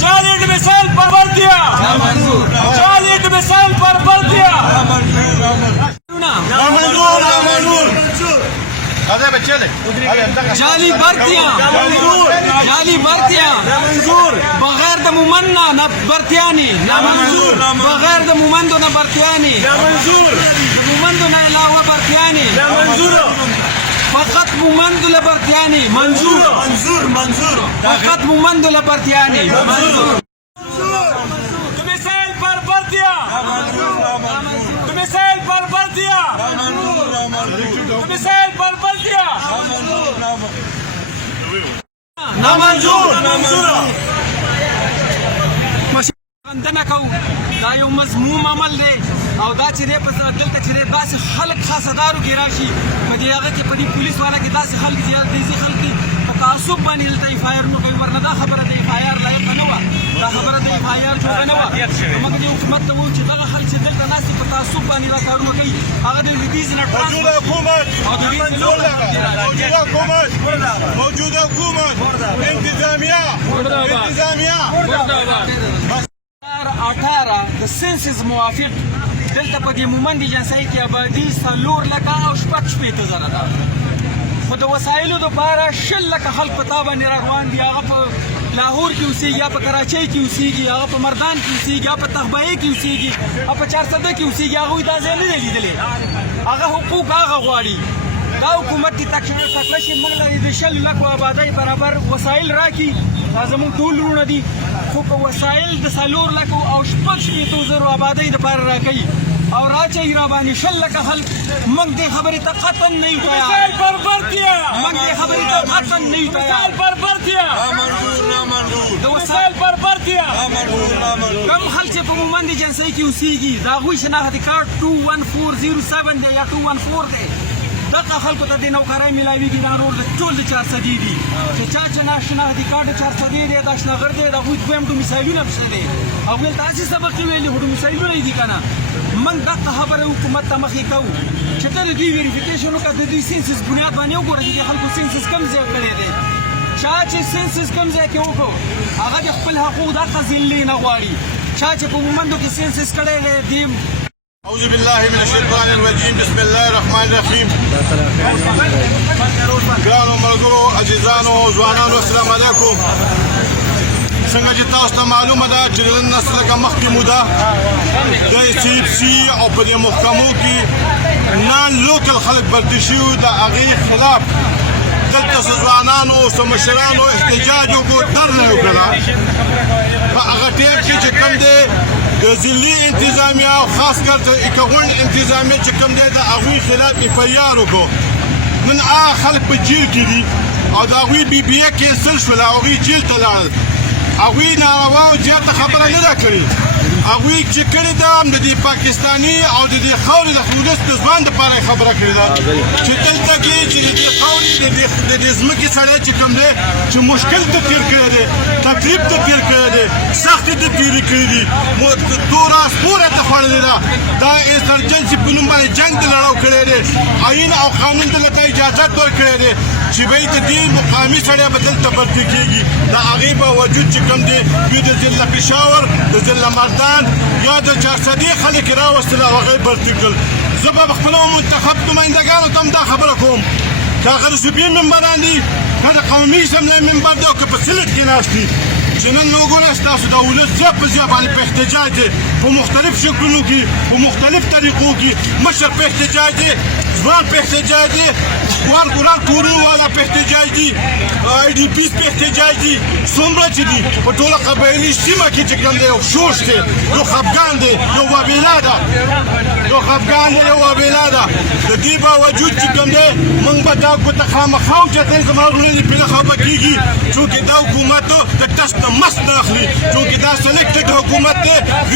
जालिद मिसाइल पर बल दिया, जालिद मिसाइल पर बल दिया। जाली भर्तियां बगैर द मुमन्ना न भर्तियानी बगैर द मुमंदो न भर्तियानी मुमंदो न अलावा भर्तियानी फकत मुमंदो ल भर्तियानी मंजूर फकत मुमंदो ल भर्तियानी मिसाइल पर भर्तियां मिसाइल पर भर्तियां मिसाइल पर भर्तियां नामंजूर خندنه کو دا یو مضموم عمل دی او دا چې دی په دلته چې دی داسې خلک خاصدارو کې راشي په دې هغه کې په دې پولیس والا کې داسې خلک زیات دي چې خلک په تعصب باندې دلته اف آی آر نه کوي ورنه دا خبره د اف آی آر لایقه نه وه دا خبره د اف آی آر جوړه نه وه موږ دې حکومت ته وویل چې دغه خلک چې دلته ناست دي په تعصب باندې را کارونه کوي هغه د لویدیځ نه موجوده حکومت انتظامیه 18 د سنسز موافق دلته په دې مومند ایجنسۍ کې آبادي 4,00,000 ده خو د وسایلو دپاره 10,00,000 خلک په تا باندې راروان دي هغه په لاهور کې اوسېږي یا په کراچۍ کې اوسېږي هغه په مردان کې اوسېږي یا په تخبایي کې اوسېږي یا په چارسده کې اوسېږي هغوی دا ځای نه دی لیدلی هغه حقوق هغه غواړي دا حکومت دې تکړه شي موږ له د 10,00,000 آبادۍ برابر وسایل راکړي دا زموږ ټول وروڼه دي خو که وسایل د 4,00,000 او 6,000 آبادۍ دپاره راکوي او راچوي را باندې 10,00,000 خلک موږ دې خبرې ته قطعا نه یو تیار موږ دې خبرې ته قطعا نه یو تیار د وسایل پر برتیا کوم خلک چې په مومند ایجنسۍ کې اوسېږي د هغوی شناختي کارت 21407 دی یا 214 دی دغه خلکو ته د نوکرۍ میلاویږي دا نور ټول د 400 دي چې چا چې شناختي کارت 400 دی دا شناخت دی د هغوی دویم ډومیسایلونه پسې دی هغوی ته داسې سبق ویلي خو ډومیسایلونه یې دي که نه موږ دغه خبره حکومت ته مخې کوو چې ته د دوی ویریفیکیشن وکړه د دوی سینسس بنیاد باندې وګوره چې د خلکو سینسس کوم ځای کړی دی چا چې سینسس کوم ځای کې وکړو هغه د خپل حقوق دغه ذلې نه غواړي چا چې په مومندو کې سینسس کړی دی أعوذ بالله من الشيطان الرجيم بسم الله الرحمن الرحيم ګرانو ملګرو عزیزانو ځوانانو السلام علیکم څنګه چې تاسو ته معلومه ده چې نن لږه مخکې موده د سی اف سی او په دې محکمو کې نان لوکل خلک برتي شوي د هغې خلاف دلته ځوانانو او مشرانو احتجاج وکړو درنه یې وکړه په هغه ټیم کې چې کوم دی د ضلعي انتظامیه او خاص کر د اکاونټ انتظامیه چې کوم دی د هغوی خلاف اف آی آر وکړو نن هغه خلک په جیل کې دي او د هغوی بي بي اې کینسل شوله هغوی جیل ته لاړل هغوی ناروا او زیاته خبره نه ده کړې هغوی چې کړې ده د دې پاکستاني او د دې خاورې د ولس د ځوان دپاره یې خبره کړې ده چې دلته کې چې د دې خاورې د دې ځمکې سړی چې کوم دی چې مشکل ته تېر کړی دی تکلیف ته تېر کړی دی سختې ته تېرې کړي دي توره سپوره ته خوړلې ده دا انسرجنسي په نوم باندې جنګ ته لړاو کړی دی آیین او قانون ته ته اجازت ورکړی دی چې بهی د دې مقامي سړی به دلته برتي کېږي د هغې باوجود چې کوم دی دوی د ضلع پېښور د ضلع مردان یا د 400 خلک یې راوستل او هغه یې برتي کړل زه به خپلو منتخب نمایندګانو ته هم دا خبره کوم که هغه د صوبې ممبران دي که د قومي اسمبلۍ ممبر دی او که په سلټ کې ناست دي چې نن وګورئ ستاسو د ولس ځای په ځای باندې په احتجاج دی په مختلف شکلونو کې په مختلف طریقو کې مشر په احتجاج دی ځوان په احتجاج دی ګوران کورونو والا په احتجاج دي آی ډي پیس په احتجاج دي څومره چې دي په ټوله قبایلي سیمه کې چې کوم دی یو شوش دی یو خفګان دی یو وابیلا ده یو خفګان دی یو وابیلا ده د دې باوجود چې کوم دی موږ به دا ګوته خامخا اوچتوي زما وروڼه پرې خبره کېږي چونکې دا حکومت د ټس نه مست نه اخلي چونکې دا سلیکټډ حکومت دی